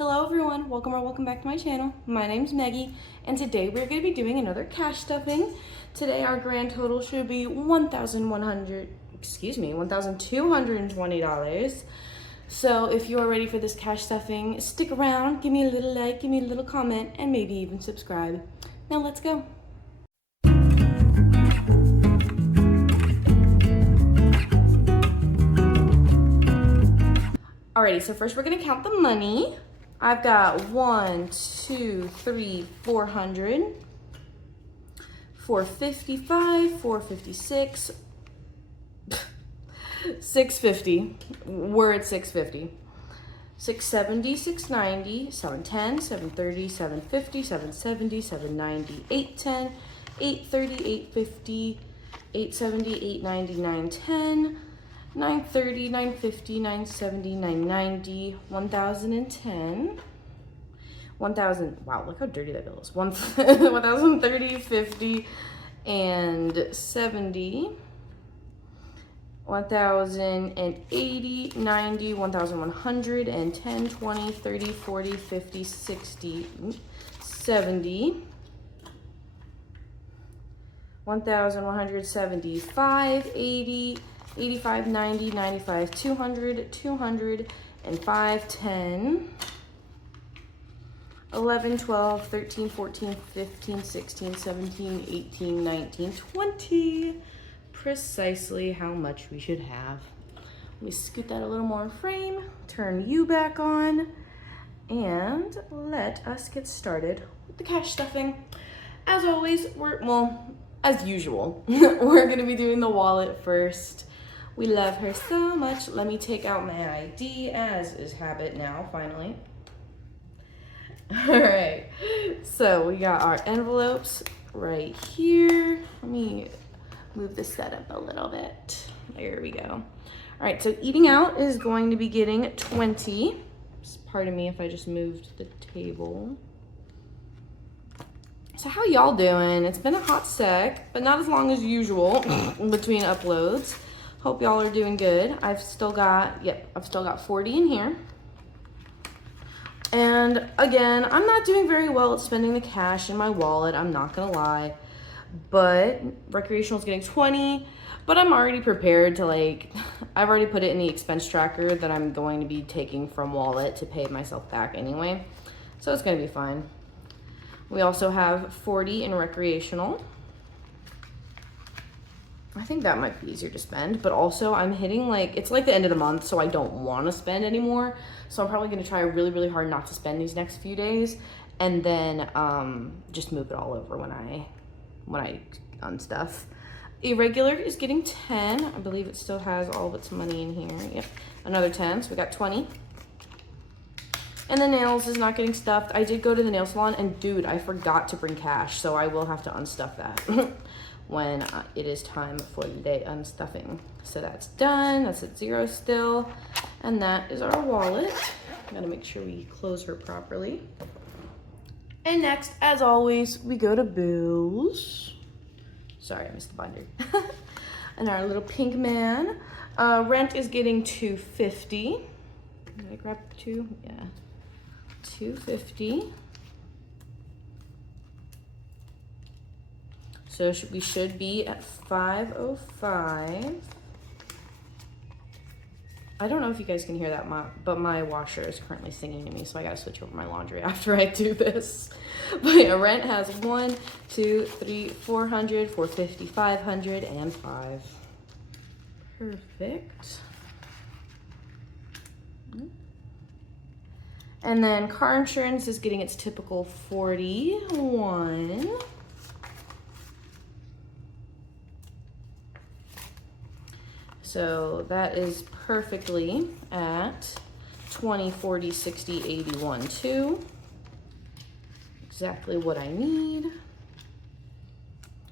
Hello everyone, welcome back to my channel. My name's Meggie, and today we're going to be doing another cash stuffing. Today our grand total should be $1,220. So if you are ready for this cash stuffing, stick around, give me a little like, give me a little comment, and maybe even subscribe. Now let's go. Alrighty, so first we're going to count the money. I've got 1, 2, 3, 400, 455, 456, 650. We're at 650. 670, 690, 710, 730, 750, 770, 790, 810, 830, 850, 870, 890, 910. 930, 950, 970, 990, 1010, 1000, wow, look how dirty that bill is. 1030, 50, and 70, 1080, 90, 1100, and 10, 20, 30, 40, 50, 60, 70, 1175, 80, 85, 90, 95, 200, 200, and 5, 10, 11, 12, 13, 14, 15, 16, 17, 18, 19, 20. Precisely how much we should have. Let me scoot that a little more in frame, turn you back on, and let us get started with the cash stuffing. As always, as usual, we're gonna be doing the wallet first. We love her so much. Let me take out my ID, as is habit now, finally. All right, so we got our envelopes right here. Let me move the setup a little bit. There we go. All right, so eating out is going to be getting 20. Pardon me if I just moved the table. So how y'all doing? It's been a hot sec, but not as long as usual between uploads. Hope y'all are doing good. I've still got 40 in here. And again, I'm not doing very well at spending the cash in my wallet, I'm not gonna lie. But recreational is getting 20, but I'm already prepared to I've already put it in the expense tracker that I'm going to be taking from wallet to pay myself back anyway. So it's gonna be fine. We also have 40 in recreational. I think that might be easier to spend, but also I'm hitting it's like the end of the month, so I don't want to spend anymore. So I'm probably going to try really, really hard not to spend these next few days, and then just move it all over when I unstuff. Irregular is getting 10. I believe it still has all of its money in here. Yep, another 10, so we got 20. And the nails is not getting stuffed. I did go to the nail salon, and dude, I forgot to bring cash, so I will have to unstuff that when it is time for the unstuffing. So that's done. That's at 0 still. And that is our wallet. Gotta make sure we close her properly. And next, as always, we go to bills. Sorry, I missed the binder. And our little pink man. Rent is getting $250. Did I grab 2? Yeah. $250. So we should be at 505. I don't know if you guys can hear that, but my washer is currently singing to me, so I gotta switch over my laundry after I do this. But yeah, rent has 1, 2, 3, 400, 450, 500, and 5. Perfect. And then car insurance is getting its typical 41. So that is perfectly at 20, 40, 60, 81, 2. Exactly what I need.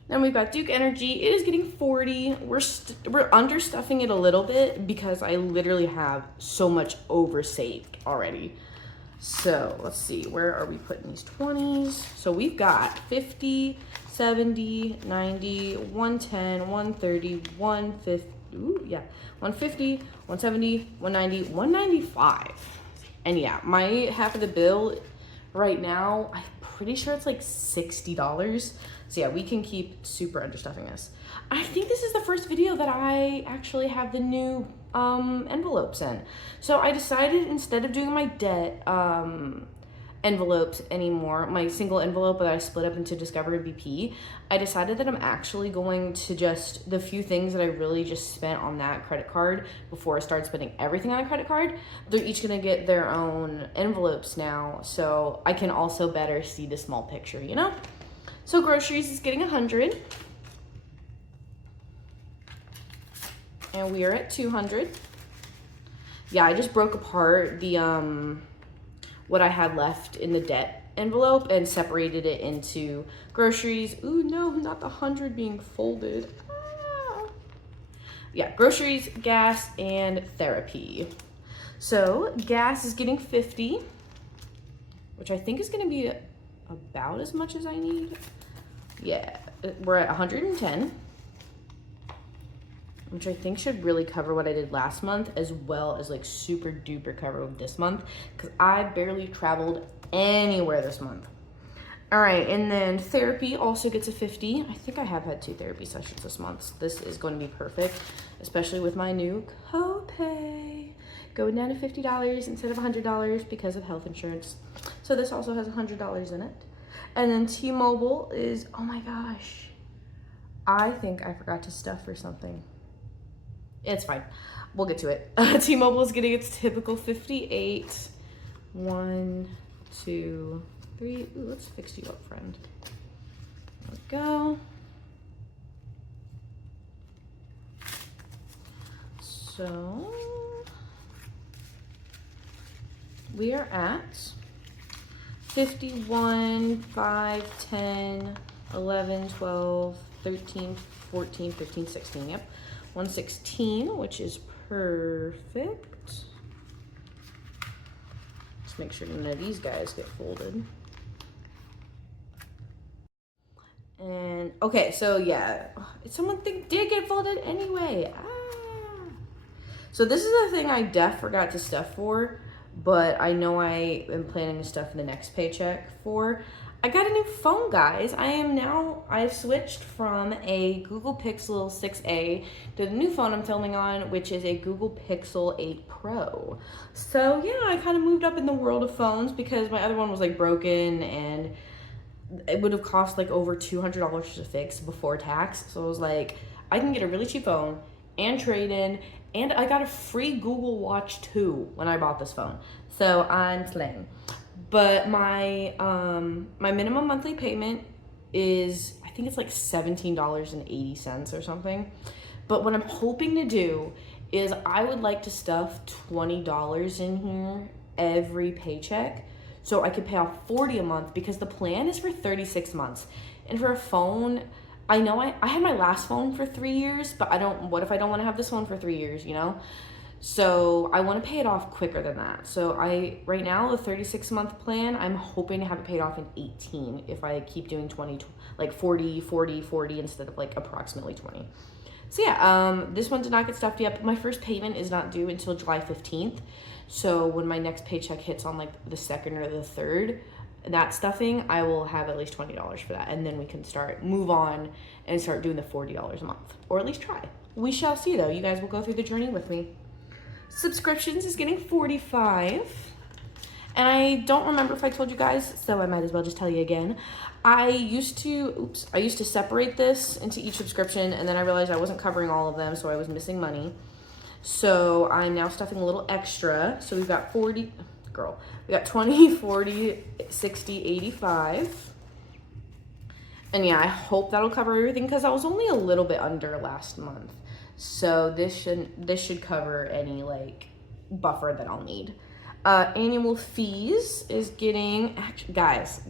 Then we've got Duke Energy. It is getting 40. We're understuffing it a little bit because I literally have so much oversaved already. So let's see, where are we putting these 20s? So we've got 50, 70, 90, 110, 130, 150. Ooh, yeah, 150, 170, 190, 195. And yeah, my half of the bill right now, I'm pretty sure it's like $60. So yeah, we can keep super understuffing this. I think this is the first video that I actually have the new envelopes in. So I decided, instead of doing my debt envelopes anymore, my single envelope that I split up into Discover and BP, I decided that I'm actually going to just, the few things that I really just spent on that credit card before I started spending everything on a credit card, they're each gonna get their own envelopes now, so I can also better see the small picture, you know? So groceries is getting 100. And we are at 200. Yeah, I just broke apart the what I had left in the debt envelope and separated it into groceries. Ooh, no, not the 100 being folded. Ah. Yeah, groceries, gas, and therapy. So gas is getting 50, which I think is gonna be about as much as I need. Yeah, we're at 110. Which I think should really cover what I did last month, as well as like super duper cover of this month, because I barely traveled anywhere this month. All right, and then therapy also gets a 50. I think I have had 2 therapy sessions this month. This is going to be perfect, especially with my new copay going down to $50 instead of $100 because of health insurance. So this also has $100 in it. And then T-Mobile is, oh my gosh, I think I forgot to stuff for something. It's fine. We'll get to it. T-Mobile is getting its typical 58. 1, 2, 3. Ooh, let's fix you up, friend. There we go. So we are at 51, 5, 10, 11, 12, 13, 14, 15, 16. Yep. 116, which is perfect. Let's make sure none of these guys get folded. And okay, so yeah, someone did get folded anyway. So this is the thing I forgot to stuff for, but I know I am planning to stuff in the next paycheck for. I got a new phone, guys. I've switched from a Google Pixel 6a to the new phone I'm filming on, which is a Google Pixel 8 Pro. So yeah, I kind of moved up in the world of phones because my other one was like broken and it would have cost like over $200 to fix before tax. So I was like, I can get a really cheap phone and trade in, and I got a free Google Watch 2 when I bought this phone. So I'm slaying. But my my minimum monthly payment is, I think it's like $17.80 or something. But what I'm hoping to do is I would like to stuff $20 in here every paycheck so I could pay off $40 a month, because the plan is for 36 months. And for a phone, I know I had my last phone for 3 years, but what if I don't want to have this phone for 3 years, you know? So I want to pay it off quicker than that. So right now, the 36-month plan, I'm hoping to have it paid off in 18 if I keep doing 20, like 40, 40, 40 instead of like approximately 20. So yeah, this one did not get stuffed yet, but my first payment is not due until July 15th. So when my next paycheck hits on like the 2nd or the 3rd, that stuffing, I will have at least $20 for that. And then we can move on and start doing the $40 a month, or at least try. We shall see though. You guys will go through the journey with me. Subscriptions is getting 45. And I don't remember if I told you guys, so I might as well just tell you again. I used to separate this into each subscription, and then I realized I wasn't covering all of them, so I was missing money. So I'm now stuffing a little extra. So we've got 40, we got 20, 40, 60, 85. And yeah, I hope that'll cover everything because I was only a little bit under last month. So this should cover any like buffer that I'll need. Annual fees is getting, guys.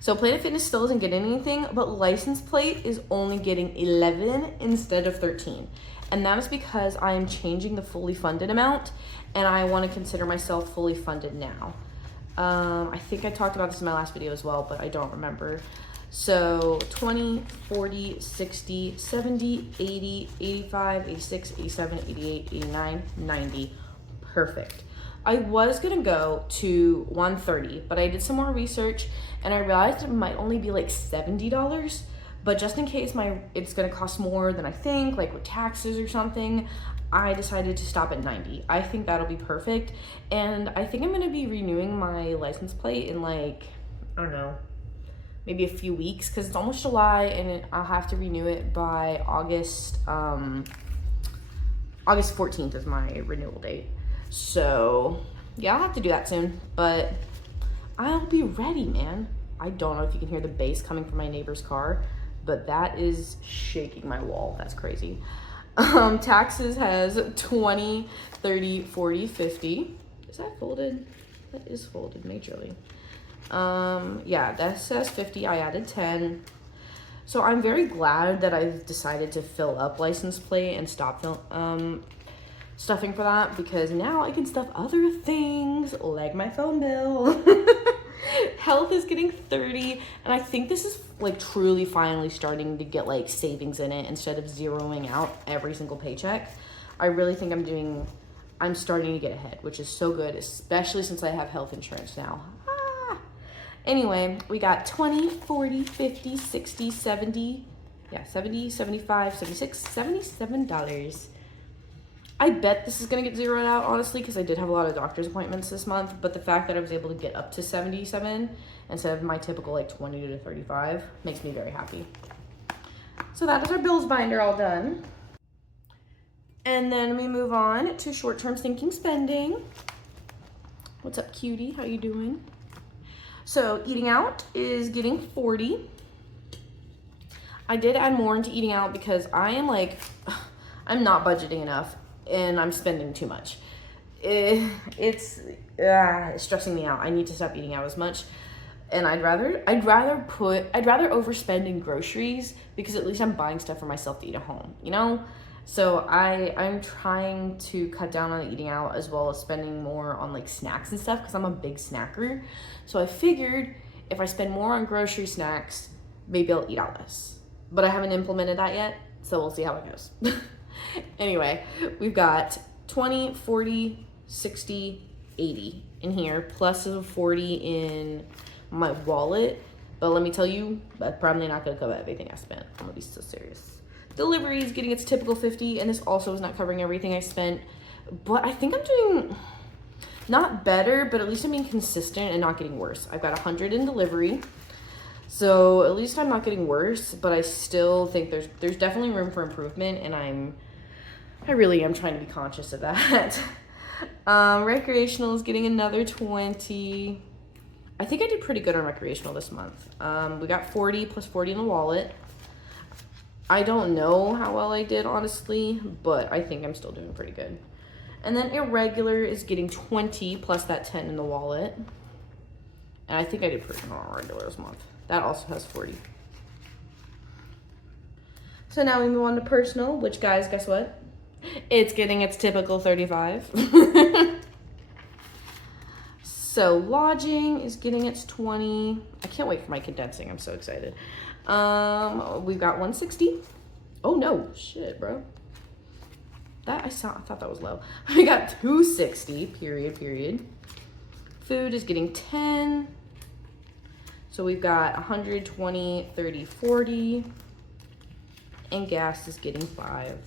So Planet Fitness still doesn't get anything, but license plate is only getting 11 instead of 13. And that is because I am changing the fully funded amount, and I want to consider myself fully funded now. I think I talked about this in my last video as well, but I don't remember. So 20, 40, 60, 70, 80, 85, 86, 87, 88, 89, 90. Perfect. I was gonna go to 130, but I did some more research and I realized it might only be like $70. But just in case it's gonna cost more than I think, like with taxes or something, I decided to stop at 90. I think that'll be perfect. And I think I'm gonna be renewing my license plate in like, I don't know, maybe a few weeks, because it's almost July and I'll have to renew it by August 14th is my renewal date. So yeah, I'll have to do that soon, but I'll be ready, man. I don't know if you can hear the bass coming from my neighbor's car, but that is shaking my wall. That's crazy. Taxes has 20, 30, 40, 50. Is that folded? That is folded majorly. Yeah, that says 50. I added 10. So I'm very glad that I've decided to fill up license plate and stop stuffing for that, because now I can stuff other things like my phone bill. Health is getting 30, and I think this is like truly finally starting to get like savings in it instead of zeroing out every single paycheck. I really think I'm starting to get ahead, which is so good, especially since I have health insurance now. Anyway, we got 20, 40, 50, 60, 70, yeah, 70, 75, 76, $77. I bet this is gonna get zeroed out, honestly, because I did have a lot of doctor's appointments this month, but the fact that I was able to get up to 77 instead of my typical like 20 to 35 makes me very happy. So that is our bills binder all done. And then we move on to short-term sinking spending. What's up, cutie? How you doing? So eating out is getting 40. I did add more into eating out because I'm not budgeting enough and I'm spending too much. It's stressing me out. I need to stop eating out as much. And I'd rather overspend in groceries, because at least I'm buying stuff for myself to eat at home, you know? So I'm trying to cut down on eating out, as well as spending more on like snacks and stuff, because I'm a big snacker. So I figured if I spend more on grocery snacks, maybe I'll eat out less. But I haven't implemented that yet, so we'll see how it goes. Anyway, we've got 20, 40, 60, 80 in here, plus a 40 in my wallet. But let me tell you, that's probably not gonna cover everything I spent. I'm gonna be so serious. Delivery is getting its typical 50, and this also is not covering everything I spent. But I think I'm doing not better, but at least I'm being consistent and not getting worse. I've got 100 in delivery, so at least I'm not getting worse, but I still think there's definitely room for improvement, and I really am trying to be conscious of that. Recreational is getting another 20. I think I did pretty good on recreational this month. We got 40 plus 40 in the wallet. I don't know how well I did, honestly, but I think I'm still doing pretty good. And then irregular is getting 20 plus that 10 in the wallet. And I think I did pretty good on regular this month. That also has 40. So now we move on to personal, which, guys, guess what? It's getting its typical 35. So lodging is getting its 20. I can't wait for my condensing. I'm so excited. We've got 160. Oh no, shit, bro. I thought that was low. We got 260, period. Food is getting 10. So we've got 120, 30, 40. And gas is getting 5.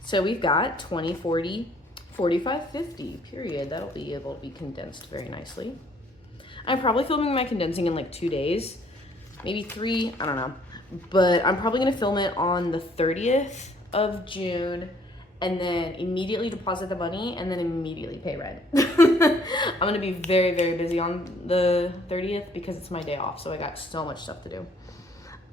So we've got 20, 40, 45, 50, period. That'll be able to be condensed very nicely. I'm probably filming my condensing in like 2 days, maybe 3, I don't know. But I'm probably gonna film it on the 30th of June and then immediately deposit the money and then immediately pay rent. I'm gonna be very, very busy on the 30th because it's my day off, so I got so much stuff to do.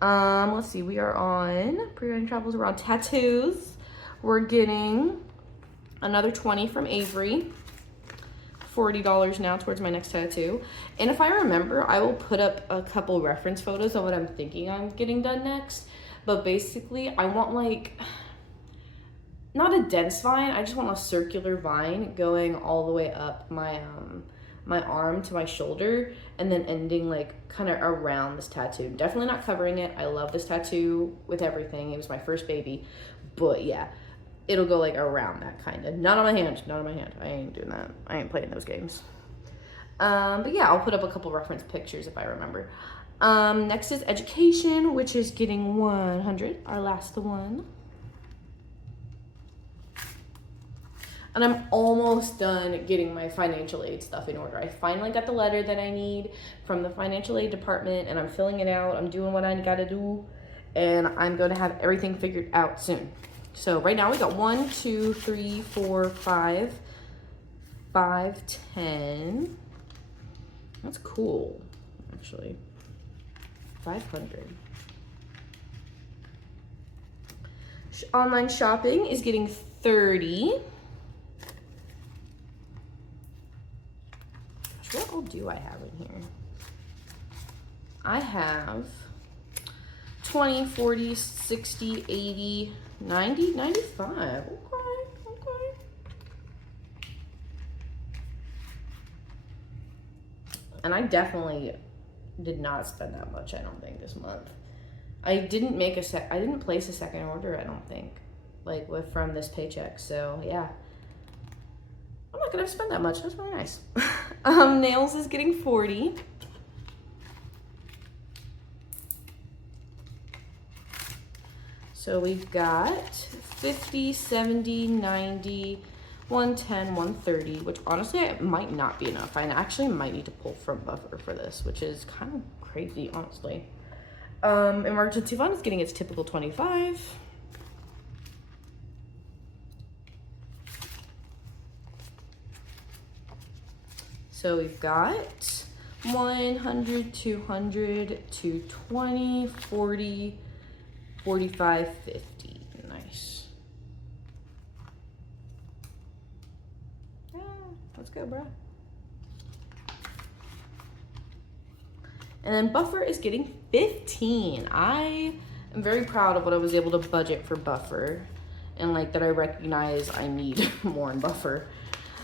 Let's see, we are on pre-wedding travels, we're on tattoos. We're getting another 20 from Avery. $40 now towards my next tattoo. And if I remember, I will put up a couple reference photos of what I'm thinking I'm getting done next. But basically, I want like, not a dense vine, I just want a circular vine going all the way up my my arm to my shoulder and then ending like kind of around this tattoo. Definitely not covering it. I love this tattoo with everything. It was my first baby. But yeah, it'll go like around that kind of. Not on my hand, not on my hand. I ain't doing that. I ain't playing those games. But yeah, I'll put up a couple reference pictures if I remember. Next is education, which is getting 100, our last one. And I'm almost done getting my financial aid stuff in order. I finally got the letter that I need from the financial aid department, and I'm filling it out. I'm doing what I gotta do, and I'm gonna have everything figured out soon. So right now we got 1, 2, 3, 4, 5, 10. That's cool, actually. 500. Online shopping is getting 30. What all do I have in here? I have 20, 40, 60, 80, 90, 95. Okay. And I definitely did not spend that much, I don't think, this month. I didn't place a second order, I don't think, like from this paycheck. So yeah. I'm not gonna spend that much. That's really nice. Nails is getting 40. So we've got 50, 70, 90, 110, 130, which honestly it might not be enough. I actually might need to pull from buffer for this, which is kind of crazy, honestly. Emergency fund is getting its typical 25. So we've got 100, 200, 220, 40, 45, 50. Nice. Yeah, let's go, bro. And then buffer is getting 15. I am very proud of what I was able to budget for buffer, and like that I recognize I need more in buffer.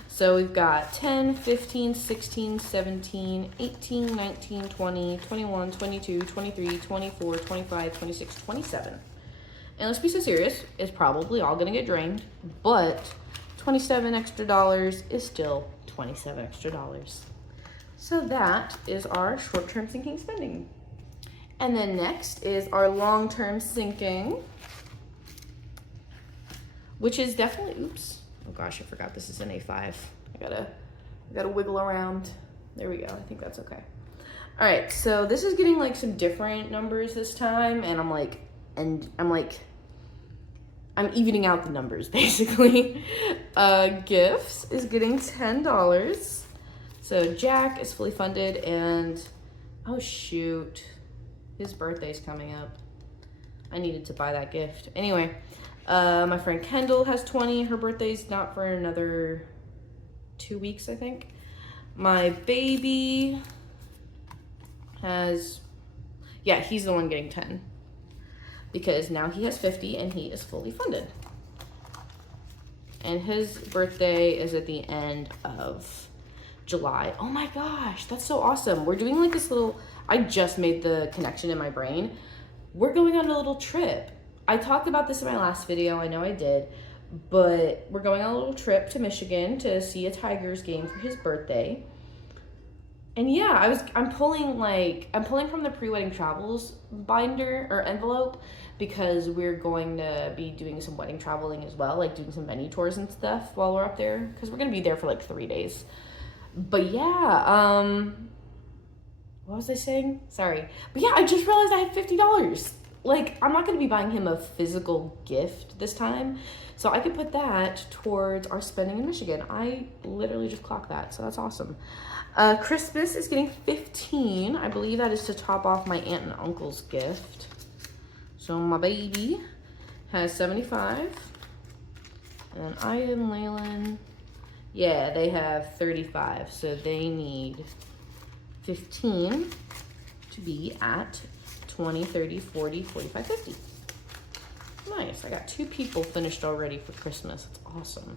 So we've got 10, 15, 16, 17, 18, 19, 20, 21, 22, 23, 24, 25, 26, 27. And let's be so serious, it's probably all gonna get drained, but $27 extra is still $27 extra. So that is our short-term sinking spending. And then next is our long-term sinking, which is definitely, oops. Oh gosh, I forgot this is an A5. I gotta wiggle around. There we go, I think that's okay. All right, so this is getting like some different numbers this time, and I'm evening out the numbers basically. Gifts is getting $10. So Jack is fully funded, and oh shoot, his birthday's coming up. I needed to buy that gift. Anyway, my friend Kendall has 20. Her birthday's not for another 2 weeks, I think. My baby has, yeah, he's the one getting 10 because now he has 50 and he is fully funded. And his birthday is at the end of July. Oh my gosh, that's so awesome. We're doing like this little, I just made the connection in my brain. We're going on a little trip. I talked about this in my last video, I know I did, but we're going on a little trip to Michigan to see a Tigers game for his birthday. And yeah, I'm pulling from the pre-wedding travels binder or envelope because we're going to be doing some wedding traveling as well, like doing some venue tours and stuff while we're up there, because we're gonna be there for like 3 days. But yeah, what was I saying? Sorry. But yeah, I just realized I had $50. Like, I'm not gonna be buying him a physical gift this time, so I could put that towards our spending in Michigan. I literally just clocked that, so that's awesome. Christmas is getting 15. I believe that is to top off my aunt and uncle's gift. So my baby has 75. And I and Laylan, yeah, they have 35. So they need 15 to be at 20, 30, 40, 45, 50. Nice. I got 2 people finished already for Christmas. It's awesome.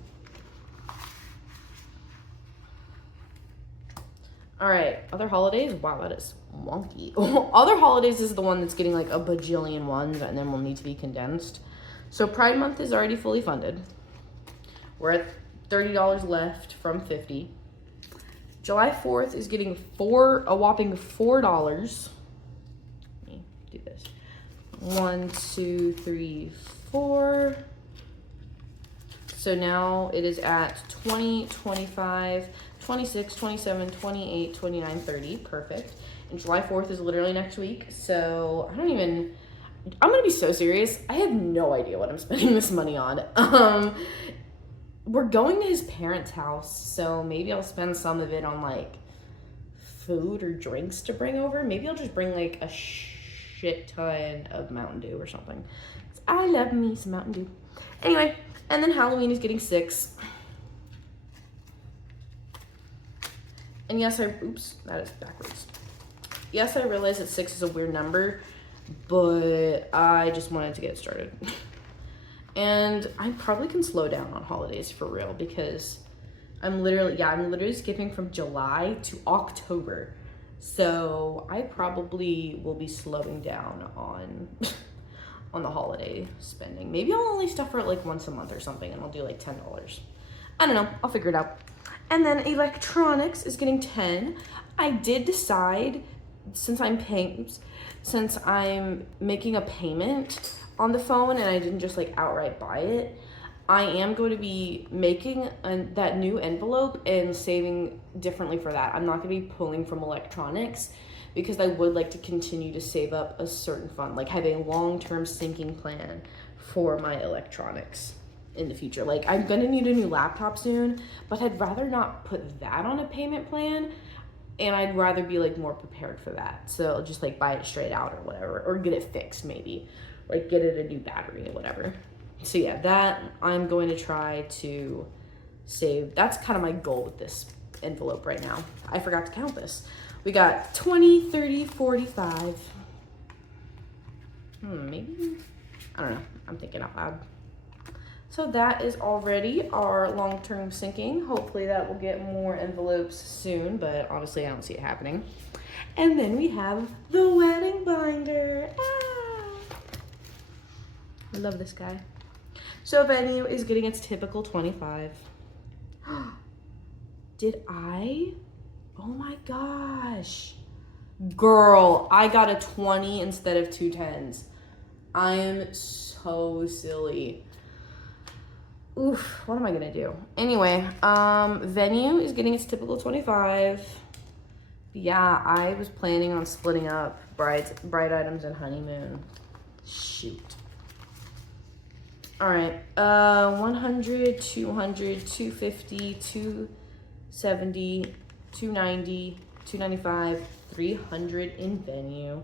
All right, other holidays. Wow, that is wonky. Other holidays is the one that's getting like a bajillion ones, and then will need to be condensed. So Pride Month is already fully funded. We're at $30 left from 50. July 4th is getting a whopping $4. Let me do this. 1, 2, 3, 4. So now it is at 20, 25, 26, 27, 28, 29, 30. Perfect. And July 4th is literally next week. So I'm gonna be so serious. I have no idea what I'm spending this money on. We're going to his parents' house, so maybe I'll spend some of it on like food or drinks to bring over. Maybe I'll just bring like a shit ton of Mountain Dew or something. I love me some Mountain Dew. Anyway, and then Halloween is getting 6. And yes, oops, that is backwards. Yes, I realize that 6 is a weird number, but I just wanted to get it started. And I probably can slow down on holidays for real, because I'm literally skipping from July to October. So I probably will be slowing down on the holiday spending. Maybe I'll only stuff for it like once a month or something, and I'll do like $10. I don't know, I'll figure it out. And then electronics is getting 10. I did decide, since I'm making a payment on the phone and I didn't just like outright buy it, I am going to be making that new envelope and saving differently for that. I'm not going to be pulling from electronics, because I would like to continue to save up a certain fund, like have a long-term sinking plan for my electronics in the future. Like, I'm going to need a new laptop soon, but I'd rather not put that on a payment plan, and I'd rather be like more prepared for that. So I'll just like buy it straight out or whatever, or get it fixed maybe. Like get it a new battery or whatever. So yeah, that I'm going to try to save. That's kind of my goal with this envelope right now. I forgot to count this. We got 20, 30, 45. Maybe, I don't know. I'm thinking out loud. So that is already our long-term sinking. Hopefully that will get more envelopes soon, but honestly, I don't see it happening. And then we have the wedding binder. I love this guy. So venue is getting its typical 25. Did I? Oh my gosh. Girl, I got a 20 instead of 2 10s. I am so silly. Oof, what am I gonna do? Anyway, venue is getting its typical 25. Yeah, I was planning on splitting up bride items and honeymoon. Shoot. All right, 100, 200, 250, 270, 290, 295, 300 in venue.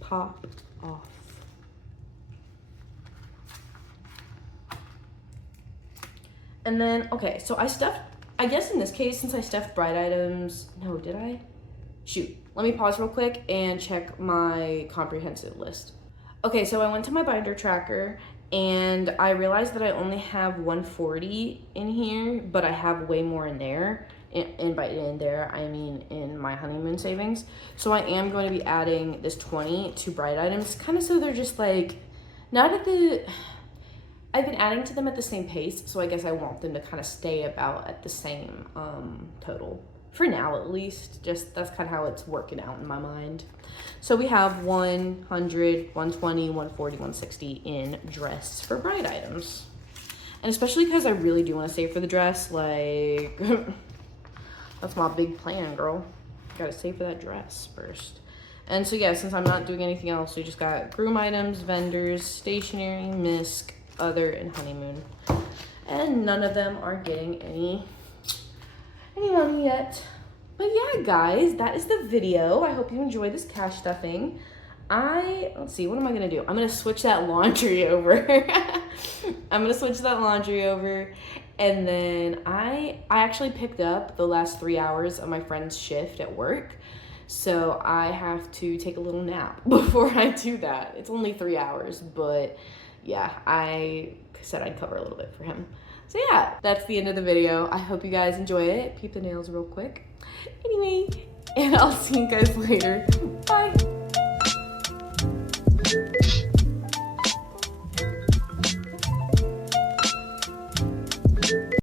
Pop off. And then, okay, so I guess in this case, since I stuffed bride items, no, did I? Shoot, let me pause real quick and check my comprehensive list. Okay, so I went to my binder tracker and I realized that I only have 140 in here, but I have way more in there. And by in there, I mean in my honeymoon savings. So I am going to be adding this 20 to bride items, kind of so they're just like, not at the, I've been adding to them at the same pace, so I guess I want them to kind of stay about at the same total. For now, at least. Just, that's kind of how it's working out in my mind. So we have 100, 120, 140, 160 in dress for bride items. And especially because I really do want to save for the dress, like, that's my big plan, girl. Gotta save for that dress first. And so yeah, since I'm not doing anything else, we just got groom items, vendors, stationery, misc, other, and honeymoon. And none of them are getting any money yet. But yeah, guys, that is the video. I hope you enjoy this cash stuffing. Let's see, what am I gonna do? I'm gonna switch that laundry over. And then I actually picked up the last 3 hours of my friend's shift at work. So I have to take a little nap before I do that. It's only 3 hours, but yeah, I said I'd cover a little bit for him. So yeah, that's the end of the video. I hope you guys enjoy it. Peep the nails real quick. Anyway, and I'll see you guys later. Bye.